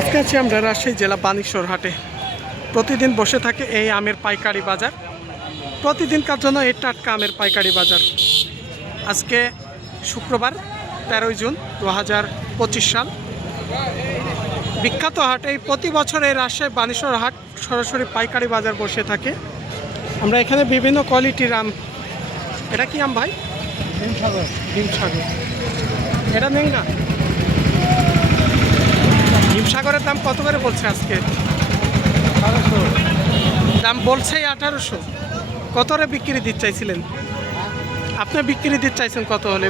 আজকে আছি আমরা রাজশাহী জেলা বানেশ্বর হাটে। প্রতিদিন বসে থাকে এই আমের পাইকারি বাজার। প্রতিদিনকার জন্য এই টাটকা আমের পাইকারি বাজার। আজকে শুক্রবার 13 জুন 2025 সাল। বিখ্যাত হাট, এই প্রতি বছর এই রাজশাহী বানেশ্বর হাট সরাসরি পাইকারি বাজার বসে থাকে। আমরা এখানে বিভিন্ন কোয়ালিটির আম। এটা কি আম ভাই? হিমসাগর। হিমসাগর। এটা নেংরা। হিমসাগরের দাম কত করে বলছে আজকে? 1800। দাম বলছে 1800। কত হলে বিক্রি দিতে চাইছিলেন? আপনি বিক্রি দিতে চাইছেন কত হলে?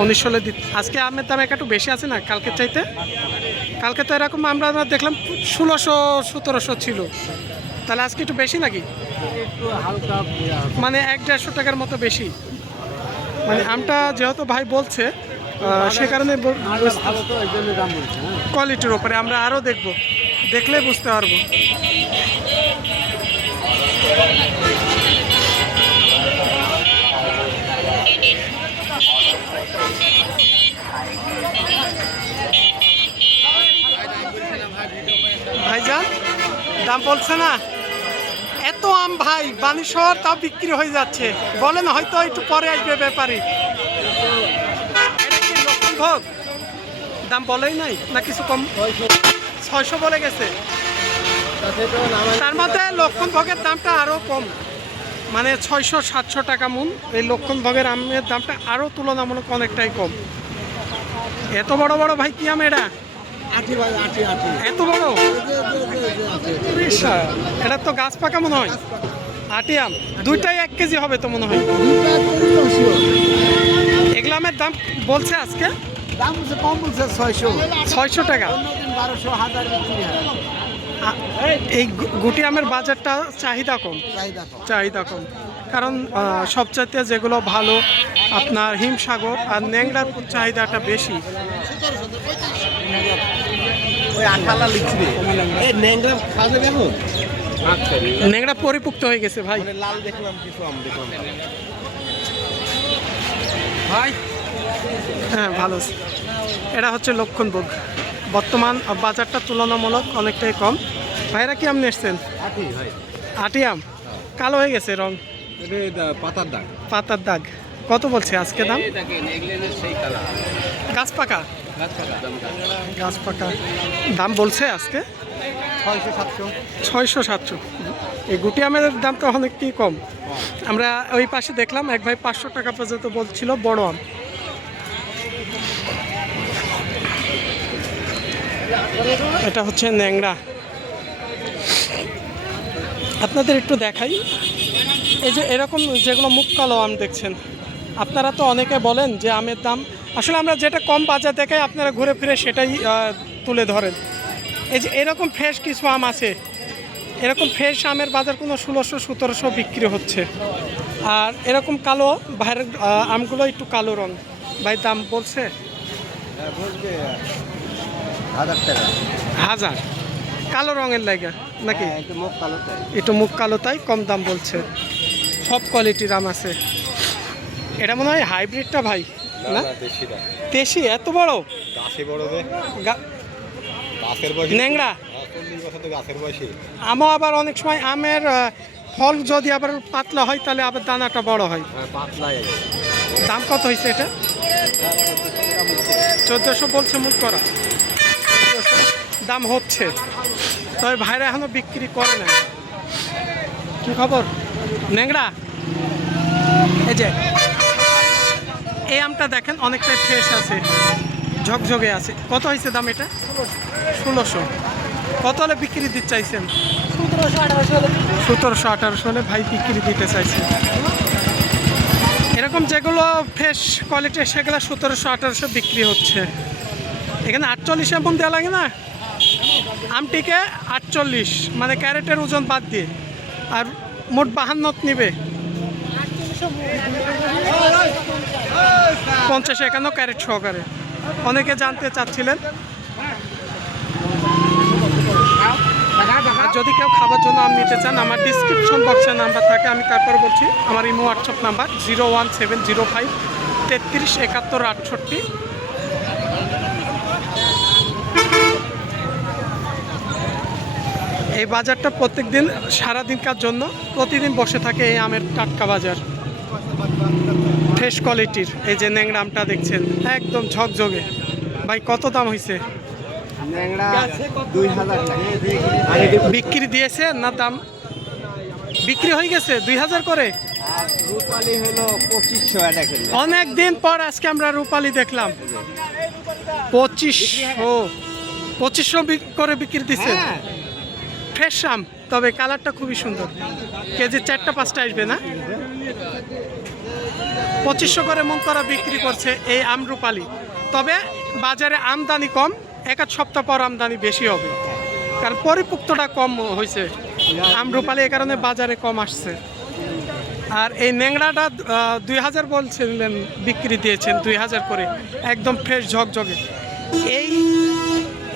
1900 হলে দিত। আজকে আমের দাম একটু বেশি আছে না কালকের চাইতে? কালকে তো এরকম আমরা দেখলাম 1600-1700 ছিল, তাহলে আজকে একটু বেশি নাকি? একটু হালকা মানে 100-150 টাকার মতো বেশি। মানে আমটা যেহেতু ভাই বলছে সে কারণে ভালো তো ওই জন্য দাম বলছে। কোয়ালিটির ওপরে আমরা আরও দেখব, দেখলে বুঝতে পারবো। ভাইজান দাম বলছে না এত আম ভাই বানেশ্বর, তাও বিক্রি হয়ে যাচ্ছে। বলেন হয়তো একটু পরে আসবে ব্যাপারী। এটা কি লক্ষ্মীভোগ? দাম বলেই নাই না কিছু কম? 600 বলে গেছে। তার মধ্যে লক্ষণভোগের দামটা আরও কম, মানে 600-700 টাকা মূল। এই লক্ষণভোগের আমের দামটা আরও তুলনামূলক অনেকটাই কম। এত বড় বড় ভাই কি আম এটা? এত বড়? এটা তো গাছ পাকা মনে হয়। আটি আম দুইটাই 1 কেজি হবে তো মনে হয়। এগুলো আমের দাম বলছে আজকে দাম বলছে কম বলছে 600 টাকা। 1200 1000 বিক্রি হয়। এই গুটি আমের বাজারটা চাহিদা কম, চাহিদা কম। কারণ সবচাইতে যেগুলো ভালো আপনার হিমসাগর আর ন্যাংরার চাহিদাটা বেশি। ওই আঠালা লিখবে এই ন্যাংরা খাওয়া যাবে এখন? ন্যাংরা পরিপুক্ত হয়ে গেছে ভাই। লাল দেখলাম কিছু আম দেখলাম ভাই। হ্যাঁ ভালো আছে। এটা হচ্ছে লক্ষণভোগ। বর্তমান বাজারটা তুলনামূলক অনেকটাই কম। ভাইরা কি আম নিয়েছেন? আটি আম কালো হয়ে গেছে রং, পাতার দাগ। পাতার দাগ। কত বলছে আজকে দাম? গাছ পাকা, গাছ পাকা দাম বলছে আজকে 600-700। এই গুটি আমের দামটা অনেকটাই কম। আমরা ওই পাশে দেখলাম এক ভাই 500 টাকা পর্যন্ত বলছিল বড় আম। এটা হচ্ছে ন্যাংরা। আপনাদের একটু দেখাই, এই যে এরকম যেগুলো মুখ কালো আম দেখছেন, আপনারা তো অনেকে বলেন যে আমের দাম, আসলে আমরা যেটা কম বাজার দেখাই আপনারা ঘুরে ফিরে সেটাই তুলে ধরেন। এই যে এরকম ফ্রেশ কিছু আম আছে, এরকম ফ্রেশ আমের বাজার কোনো 1600-1700 বিক্রি হচ্ছে। আর এরকম কালো বাইরের আমগুলো একটু কালো রং। ভাই দাম বলছে 1000 টাকা। 1000 কালো রঙের লাগে নাকি? একটু মুখ কালো তাই কম দাম বলছে। সব কোয়ালিটির আম আছে। এটা মনে হয় হাইব্রিডটা ভাই না? দেশি এত বড় ন্যাংরা। আমও আবার অনেক সময় আমের ফল যদি আবার পাতলা হয় তাহলে আবার দানাটা বড় হয়। দাম কত হয়েছে এটা? 1400 বলছে মুখ করা। দাম হচ্ছে, তবে ভাইরা এখনো বিক্রি করে না। কি খবর ন্যাংরা? এই যে এই আমটা দেখেন অনেকটাই ফ্রেশ আছে, ঝকঝকে আছে। কত হয়েছে দাম এটা? 1600। কত হলে বিক্রি দিতে চাইছেন? 1700-1800 হলে ভাই বিক্রি দিতে চাইছে। এরকম যেগুলো ফ্রেশ কোয়ালিটির সেগুলো 1700-1800 বিক্রি হচ্ছে। এখানে 48 এমন দেওয়া লাগে না আমটিকে? 48 মানে ক্যারেটের ওজন বাদ দিয়ে, আর মোট 52 নিবে 50-51 ক্যারেট সহকারে। অনেকে জানতে চাচ্ছিলেন। আর যদি কেউ খাবার জন্য আম নিতে চান, আমার ডিসক্রিপশন বক্সে নাম্বার থাকে, আমি তারপর বলছি। আমার ইমো হোয়াটসঅ্যাপ নাম্বার 01705 33 71 68। এই বাজারটা প্রত্যেকদিন সারাদিনকার জন্য প্রতিদিন বসে থাকে এই আমের টাটকা বাজার, ফ্রেশ কোয়ালিটির। এই যে ন্যাংরা আমটা দেখছেন একদম ঝকঝকে। ভাই কত দাম হয়েছে? ন্যাংরা 2000 টাকা বিক্রি দিয়েছে না দাম বিক্রি হয়ে গেছে 2000 করে? আর রূপালি হলো 2500 এটা কিলো। অনেক দিন পর আজকে আমরা রূপালি দেখলাম। 2500 করে বিক্রি দিচ্ছে। হ্যাঁ। ফ্রেশ আম, তবে কালারটা খুবই সুন্দর। কেজি 4টা 5টা আসবে না? 2500 করে মন করা বিক্রি করছে এই আম রূপালি। তবে বাজারে আমদানি কম, এক সপ্তাহ পর আমদানি বেশি হবে, কারণ পরিপুক্তটা কম হয়েছে আম রূপালি, এই কারণে বাজারে কম আসছে। আর এই ন্যাংরাটা 2000 বলছিলেন, বিক্রি দিয়েছেন 2000 করে, একদম ফ্রেশ ঝকঝকে।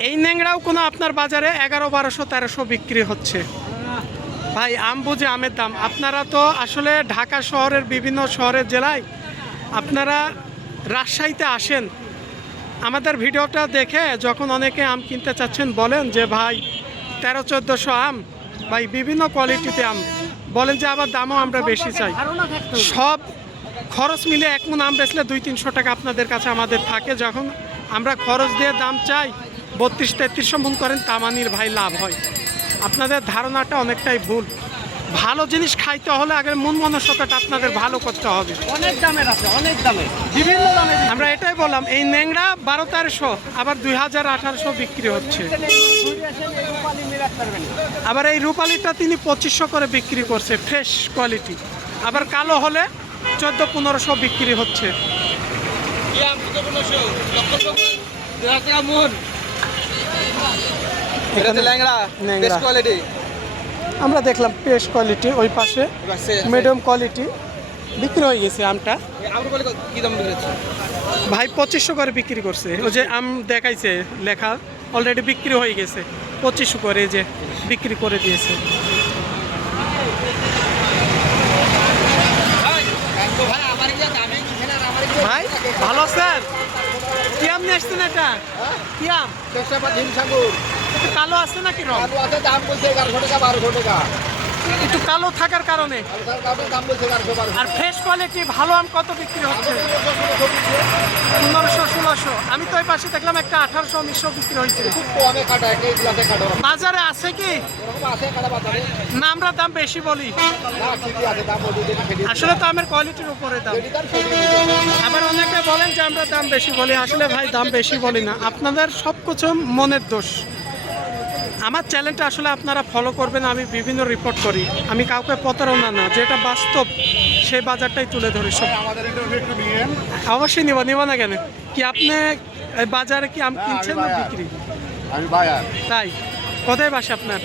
এই ন্যাংরাও কোনো আপনার বাজারে 1100, 1200 বিক্রি হচ্ছে। ভাই আম বুঝে আমের দাম। আপনারা তো আসলে ঢাকা শহরের বিভিন্ন শহরের জেলায় আপনারা রাজশাহীতে আসেন, আমাদের ভিডিওটা দেখে যখন অনেকে আম কিনতে চাচ্ছেন বলেন যে ভাই 1300-1400 আম, ভাই বিভিন্ন কোয়ালিটিতে আম বলেন যে আবার দামও আমরা বেশি চাই। সব খরচ মিলে এক মন আম বেচলে 200-300 টাকা আপনাদের কাছে আমাদের থাকে। যখন আমরা খরচ দিয়ে দাম চাই 3200-3300 মন করেন, তামানির ভাই লাভ হয়। আপনাদের ধারণাটা অনেকটাই ভুল। ভালো জিনিস খাইতে হলে আগে মন মানসিকতাটা আপনাদের ভালো করতে হবে। অনেক দামের আছে, অনেক দামে, বিভিন্ন দামে। আমরা এটাই বললাম, এই ন্যাংরা 1200-1300, আবার 2000-1800 বিক্রি হচ্ছে। আবার এই রূপালিটা তিনি 2500 করে বিক্রি করছে, ফ্রেশ কোয়ালিটি। আবার কালো হলে 1400-1500 বিক্রি হচ্ছে। এখানে ল্যাংড়া ন্যাংরা। Best quality. আমরা দেখলাম ফ্রেশ কোয়ালিটি, ওই পাশে মিডিয়াম কোয়ালিটি বিক্রি হয়ে গেছে আমটা। কি দাম বিক্রি? ভাই 2500 করে বিক্রি করছে। ওই যে আম দেখাইছে লেখা, অলরেডি বিক্রি হয়ে গেছে 2500 করে, এই যে বিক্রি করে দিয়েছে। ভাই ভালো স্যার, কি আম নিয়ে আসছেন? এটা কি আম? একটু কালো আছে নাকি রং? দাম বলছে 1100 টাকা, 1200 টাকা। একটু কালো থাকার কারণে। দাম বলছে 1100। আর ফ্রেশ কোয়ালিটি ভালো আম কত বিক্রি হচ্ছে? 1500-1600। আমি তো ওই পাশে দেখলাম একটা 1800-1900 বিক্রি হয়েছে। কমে কাটা, একটা গ্লাসে কাটা। বাজারে আছে কি আছে কাটা বাজারে। না? আমরা দাম বেশি বলি, না ঠিকই আছে, দাম বলতে আসলে তো আমের কোয়ালিটির উপরে দাম। আবার অনেকে বলেন যে আমরা দাম বেশি বলি, আসলে ভাই দাম বেশি বলি না, আপনাদের সব কিছু মনের দোষ। আমার চ্যানেলটা আসলে আপনারা ফলো করবেন, আমি বিভিন্ন রিপোর্ট করি, আমি কাউকে প্রতারণা না, যেটা বাস্তব সেই বাজারটাই তুলে ধরি সব। আমাদের ইন্টারভিউ একটু নিয়ে অবশ্যই নিব না কেন? কি আপনি এই বাজারে কি আম কিনছেন না বিক্রি? আমি বায়ার। তাই? কোথায় বাসা আপনার?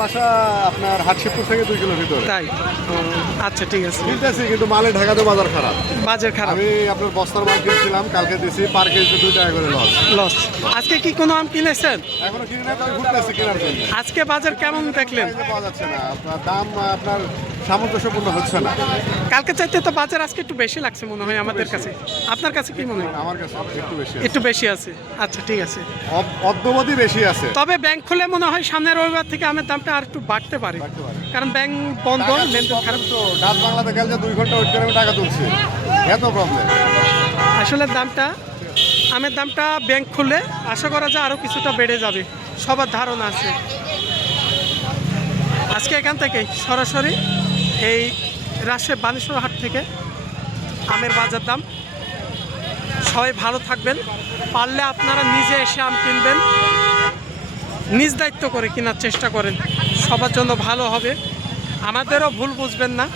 বাসা আপনার হাটশিবপুর থেকে 2 কিলো ভিতরে। তাই? ও, আচ্ছা ঠিক আছে। কিনতেছি, কিন্তু মালে ঢাকাতে বাজার খারাপ। বাজার খারাপ। আমি আপনার বস্তার মাল কিনছিলাম, কালকে দিছি পার কেজিতে 2 টাকা করে লস। লস। আজকে কি কোনো আম কিনেছেন? এখনো কিনে না, তাই ঘুরতেছি কেনার জন্য। আজকে বাজার কেমন দেখলেন? প্রাইসে পাওয়া যাচ্ছে না, আপনার দাম আপনার সামঞ্জস্যপূর্ণ হচ্ছে না। কালকে চাইতে তো বাজার আজকে একটু বেশি লাগছে মনে হয় আমাদের কাছে। আপনার কাছে কি মনে হয়? আমার কাছে একটু বেশি আছে। একটু বেশি আছে। আচ্ছা ঠিক আছে। অদ্যবধি বেশি আছে। তবে ব্যাংক খুলে মনে হয় সামনের রবিবার থেকে আমের দামটা আর একটু বাড়তে পারে, বাড়তে পারে। কারণ ব্যাংক বন্ধ, লেনদেন খারাপ। তো ডাচ বাংলাতে গেলে 2 ঘন্টা ওয়েট করে আমি টাকা তুলছি, এত প্রবলেম। আসলে দামটা, আমের দামটা ব্যাংক খুললে আশা করা যায় আরও কিছুটা বেড়ে যাবে, সবার ধারণা আছে। আজকে এখান থেকে সরাসরি এই রাজশাহী বানেশ্বর হাট থেকে আমের বাজার দাম। সবাই ভালো থাকবেন, পারলে আপনারা নিজে এসে আম কিনবেন, নিজ দায়িত্ব করে কেনার চেষ্টা করেন, সবার জন্য ভালো হবে। আমাদেরও ভুল বুঝবেন না।